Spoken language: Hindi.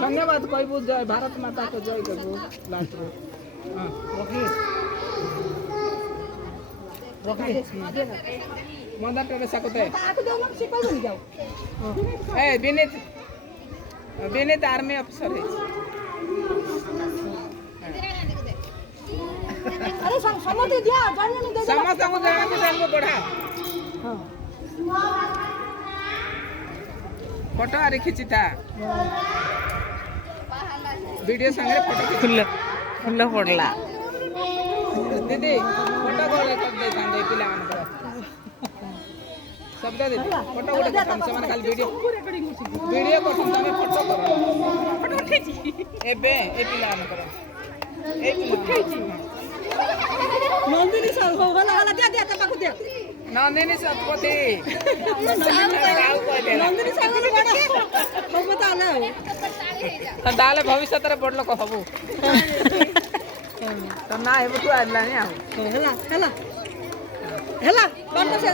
धन्यवाद कहबू जय भारत माता के जय कहबू लास्ट रे हां रखी मदर टेरेसा कोते आको देऊ हम सिकल बन जाओ ए विनीत आर्मी अफसर है अरे समझ दिया जानने में दे समस्त को जाना को हमको बढ़ा हां फोटो आ खिंची था वीडियो संगे फोटो फुल पड़ला दीदी फोटो को कर दे तांदे पिला मान कर शब्द दीदी फोटो उठे कर से मान खाली वीडियो को तुम फोटो करो फोटो खिंची एबे ए पिला मान कर ए खिंची नंदिनी साल हो गला गला दे दे पाखु दे नंदिनी सतपति नंदिनी साल को बड़ा हो पता ना तो डाले भविष्य तेरे बड़ लोक हबू तो ना हेबू तू आला नहीं आऊ हेला हेला हेला बंद से